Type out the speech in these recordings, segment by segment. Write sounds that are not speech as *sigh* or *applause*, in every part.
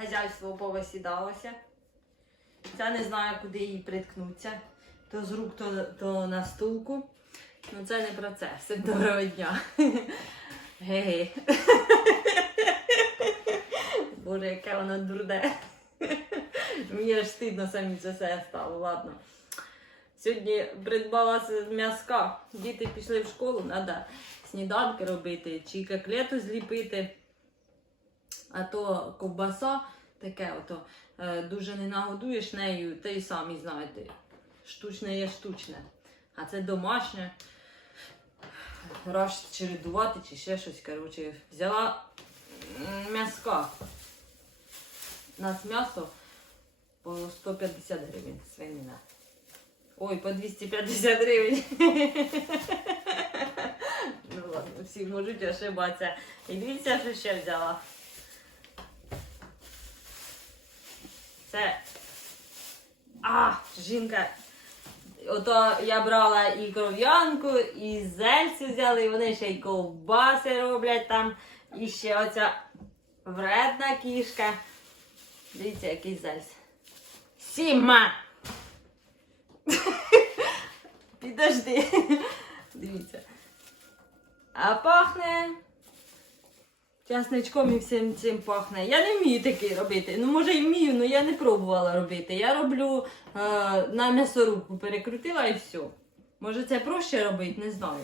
хазяйство повисідалося. Ця не знаю, куди їй приткнуться. То з рук, то, то на стулку. Ну це не про це. Всім доброго дня. Ге-ге. Боже, яке воно дурне. Мені аж стидно самі це все стало, ладно. Сьогодні придбала м'яска. Діти пішли в школу, треба сніданки робити чи котлету зліпити. А то ковбаса таке, ото, е, дуже не нагодуєш нею, та й самі знаєте. Штучне є штучне. А це домашнє. Раз чередувати чи ще щось. Коротше, взяла м'яска. У нас м'ясо по 150 гривень свинина. Ой, по 250 гривень. *laughs* Ну ладно, всі можуть ошибатися. І дивіться, що ще взяла. Це. А, жінка. Ото я брала і кров'янку, і зельці взяли, і вони ще й ковбаси роблять там. І ще оця вредна кішка. Дивіться, який зельць. Сіма! *laughs* Підожди. Дивіться. А пахне. Часничком і всім цим пахне. Я не вмію такий робити. Ну, може, і вмію, але я не пробувала робити. Я роблю е, на м'ясорубку, перекрутила і все. Може, це проще робити, не знаю.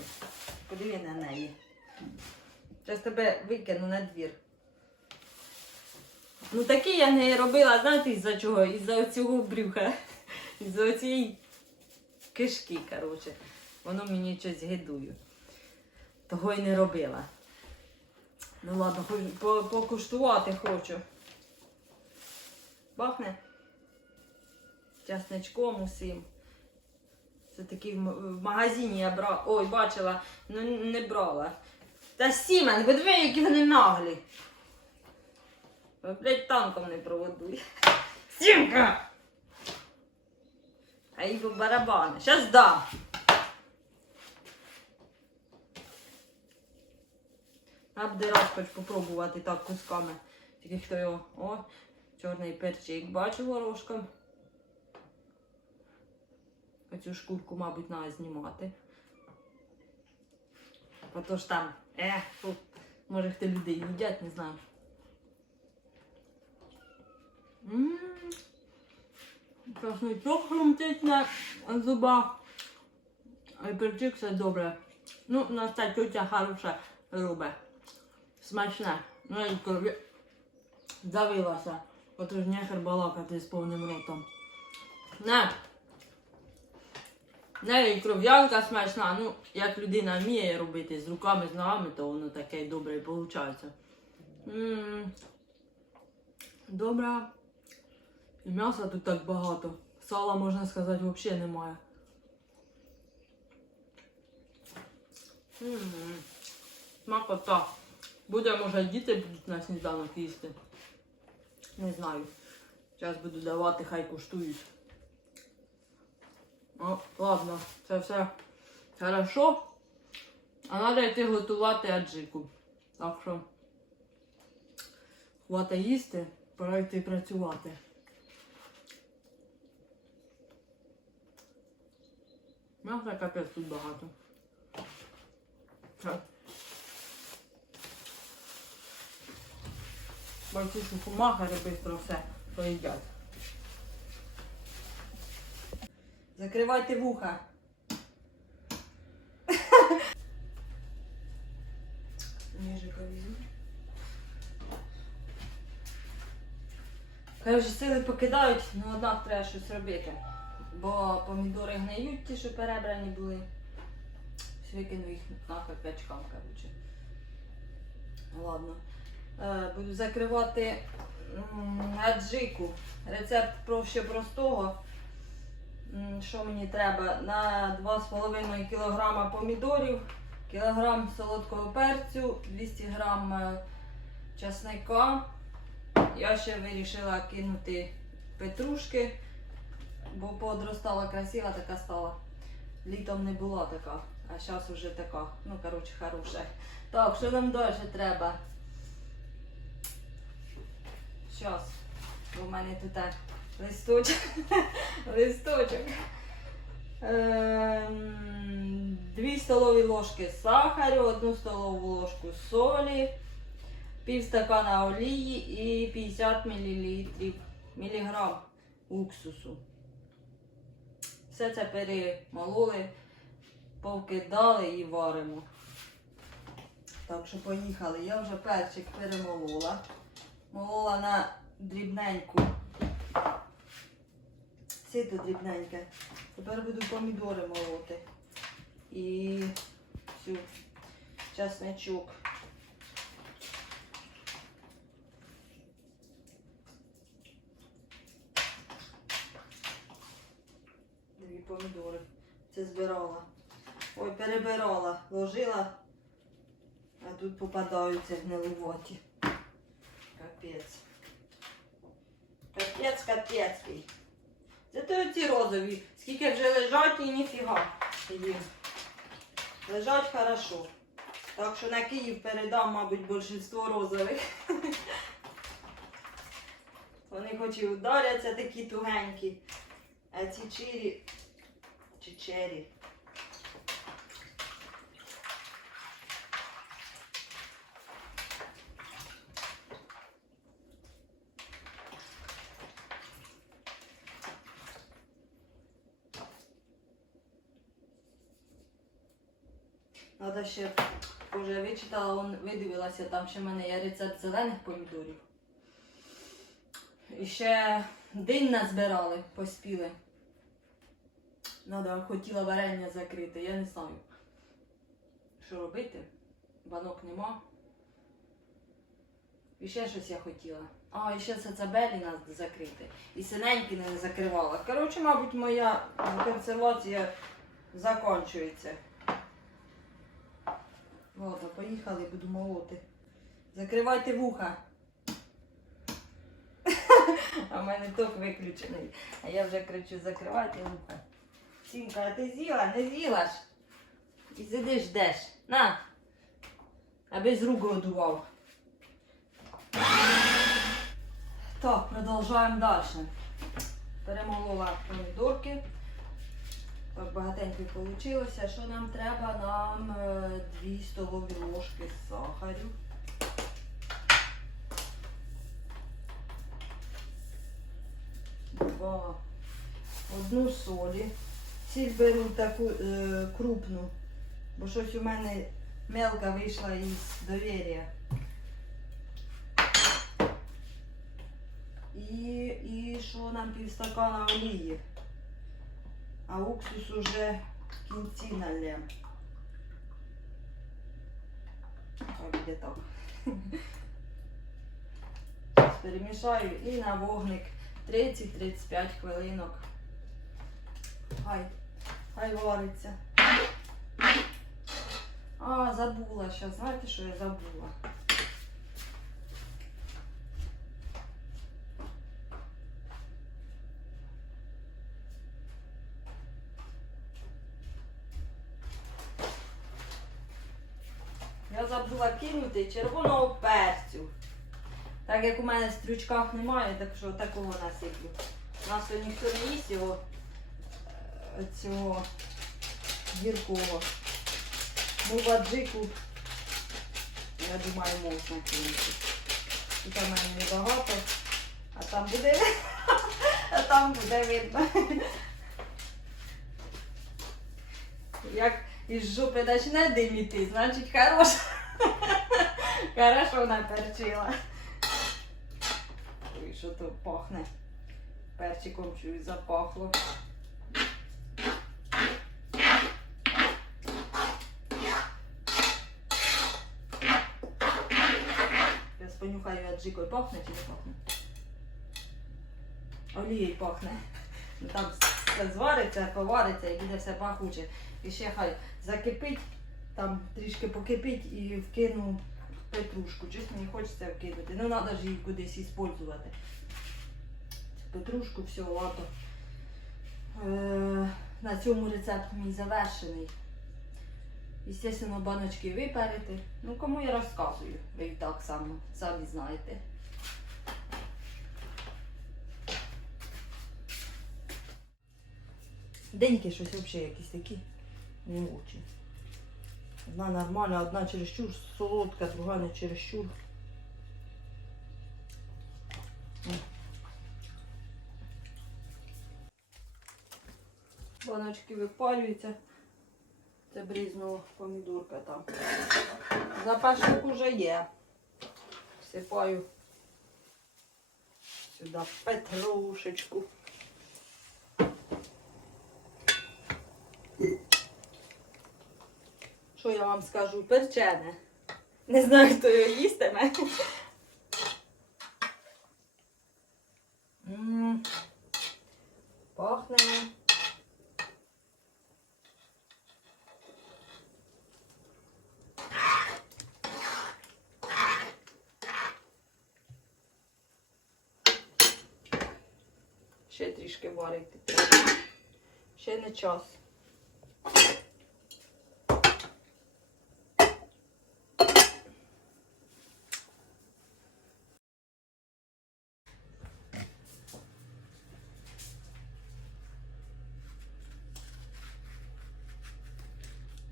Подиви на неї. Зараз тебе викину на двір. Ну такі я не робила, знаєте, із-за чого? Із-за цього брюха. *laughs* Із-за цієї кишки, коротше. Воно мені щось гидує. Того й не робила. Ну ладно, по- покуштувати хочу. Пахне часничком усім. Це такий в магазині я брала. Ой, бачила, ну не брала. Та Сімен, ви диви, які вони наглі. Ви, блядь, танком не проводуй. Сімка! А їй по барабани. Щас дам. А буде раз хоч попробувати так кусками. Тільки хто його. О, чорний перчик бачу горошком. Оцю шкурку, мабуть, треба знімати. Ото ж там. Е, фу. Може хто людей їдять, не знаю. Красничок хрумтить на зубах. А перчик все добре. Ну, та тетя хороша робить. Смачне. Ну, і коли давилася. Отож нехер балакати з повним ротом. Не. Не, і кров'янка смачна. Ну, як людина вміє робити з руками, з ногами, то воно таке добре виходить. М, Добре. І м'яса тут так багато. Сала, можна сказати, взагалі немає. М, Смакота. Буде, може, діти будуть на сніданок їсти. Не знаю. Зараз буду давати, хай куштують. О, ладно, це все хорошо. А треба йти готувати аджику. Так що хватить їсти, пора йти працювати. М'яса капець тут багато. Ці шухумахари швидко все поїдять. Закривайте вуха. Ніжика візьму. Коротше, сили покидають, ну однак треба щось робити. Бо помідори гниють ті, що перебрані були. Викину їх нахер п'ячкам, коротше. Ладно. Е, буду закривати аджику. Рецепт проще простого. Що мені треба? На 2,5 кг помідорів, кілограм солодкого перцю, 200 г е, часника. Я ще вирішила кинути петрушки, бо подростала красива, така стала. Літом не була така, а зараз вже така. Ну, коротше, хороша. Так, що нам далі треба? Зараз. Бо в мене тут листочок. *laughs* листочок. Ем, Дві столові ложки сахару, одну столову ложку солі, пів стакана олії і 50 мл міліграм уксусу. Все це перемололи, повкидали і варимо. Так що поїхали. Я вже перчик перемолола. Молола на дрібненьку. Сито дрібненьке. Тепер буду помідори молоти. І цю чесничок. Дві помідори. Це збирала. Ой, перебирала, ложила, а тут попадаються гнилуваті. Капець. Капець, капецький. Зато ці розові, скільки вже лежать і ніфіга. Лежать хорошо. Так що на Київ передам, мабуть, більшинство розових. *laughs* Вони хоч і ударяться такі тугенькі. А ці чирі чи чері. Надо ще, вже вичитала, он, видивилася, там ще в мене є рецепт зелених помідорів. І ще день назбирали, поспіли. Надо, хотіла варення закрити, я не знаю, що робити. Банок нема. І ще щось я хотіла. А, і ще сацабелі нас закрити. І синенькі не закривала. Коротше, мабуть, моя консервація закінчується. Ладно, поїхали, буду молоти. Закривайте вуха. *laughs* А в мене ток виключений. А я вже кричу, закривайте вуха. Сінка, а ти з'їла? Не з'їла ж? І сидиш ждеш. На. Аби з рук годував. Так, продовжуємо далі. Перемолола помідорки. Багатенько вийшло. Що нам треба? Нам е, 2 столові ложки сахарю. Два. Одну солі. Сіль беру таку е, крупну, бо щось у мене мелка вийшла із довір'я. І, і що нам півстакана олії. А уксус уже в кінці налем. Хай буде так. Перемішаю і на вогник 30-35 хвилинок. Хай, хай вариться. А, забула ще. Знаєте, що я забула? Я забула кинути червоного перцю. Так як у мене в стрючках немає, так що такого насиплю. У нас то ніхто не їсть його е, цього гіркого. Ну, баджику, я думаю, можна кинути. Тут у мене небагато, а там буде, *laughs* а там буде видно. Як із жопи почне диміти, значить хороша. *laughs* Хорошо наперчила. Що то пахне. Перчиком чую запахло. Зараз понюхаю аджикою. Пахне чи не пахне? Олією пахне. Там звариться, повариться і буде все пахуче. І ще хай закипить, там трішки покипить і вкину петрушку. чесно мені хочеться вкидати. Ну треба ж її кудись іспользувати. Петрушку, все, лато. Е, на цьому рецепт мій завершений. І Звісно, баночки виперити. Ну, кому я розказую, ви і так само, самі знаєте. Деньки щось взагалі якісь такі не очі. Одна нормальна, одна чересчур солодка, друга не чересчур. Баночки випалюються. Це брізнула помідорка там. Запашок уже є. Всипаю сюди петрушечку. Що я вам скажу? Перчене. Не знаю, хто його їстиме. Пахне. Ще трішки варити. Ще не час.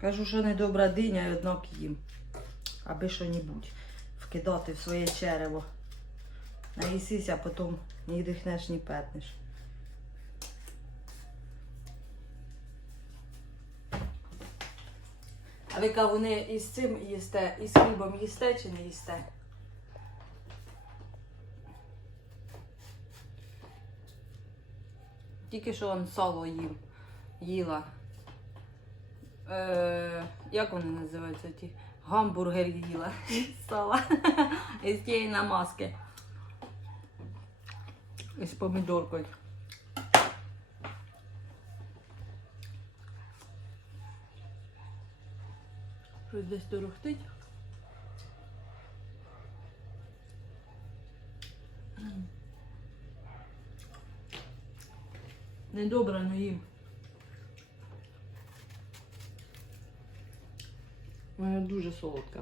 Кажу, що недобра диня, і однак їм. Аби що-небудь вкидати в своє черево. Наїсися, а потім ні дихнеш, ні петнеш. А ви кавуни із цим їсте, із хлібом їсте чи не їсте? Тільки що он сало їв, їла. Е, як вони називаються ті? Гамбургер їла з *laughs* сала. Із тієї намазки. Із помідоркою. Щось десь торохтить. М. Недобре, но їм. Дуже солодка.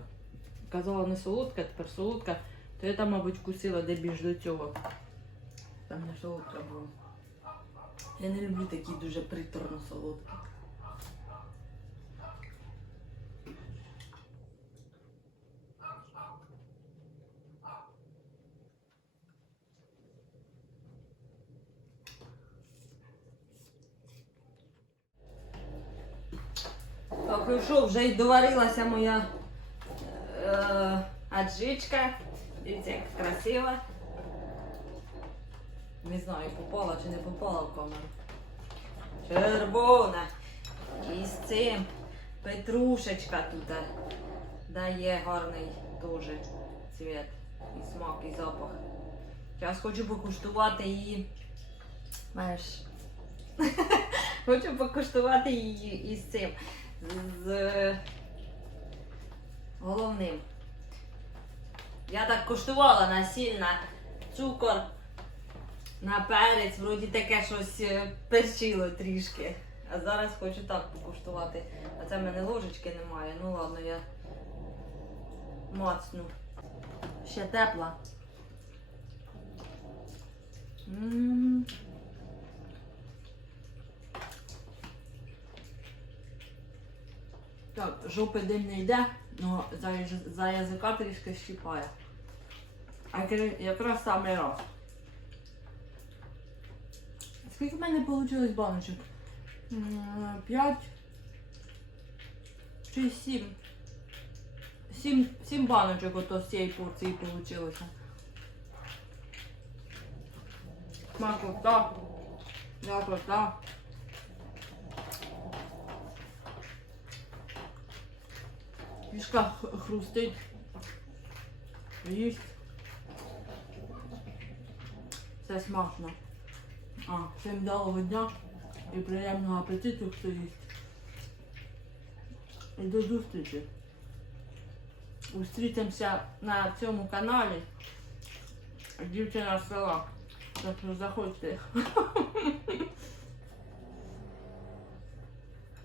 Казала не солодка, тепер солодка. То я там, мабуть, вкусила де більш до цього. Там не солодка була. Я не люблю такі дуже приторно солодкі. Що, вже й доварилася моя е, аджичка. Дивіться, як красива. Не знаю, попала чи не попала в камеру. Червона. І з цим петрушечка тут дає гарний дуже цвіт. І смак, і запах. Зараз хочу покуштувати її. Знаєш. *laughs* Хочу покуштувати її із цим. З головним. Я так куштувала на цукор, на перець, вроді таке щось е, перчило трішки. А зараз хочу так покуштувати. А це в мене ложечки немає. Ну ладно, я мацну. Ще тепла. М. Так, жопи дим не йде, але за, за язика трішки щіпає. А якраз- саме раз. Скільки в мене вийшло баночок? М, П'ять чи сім. Сім, сім баночок ото з цієї порції вийшло. Смакота. Смакота. Пішка х- хрустить. Їсть. Це смачно. А, всім вдалого дня і приємного апетиту, хто їсть. І до зустрічі. Зустрітимося на цьому каналі. Дівчина з села. Так що заходьте. *laughs*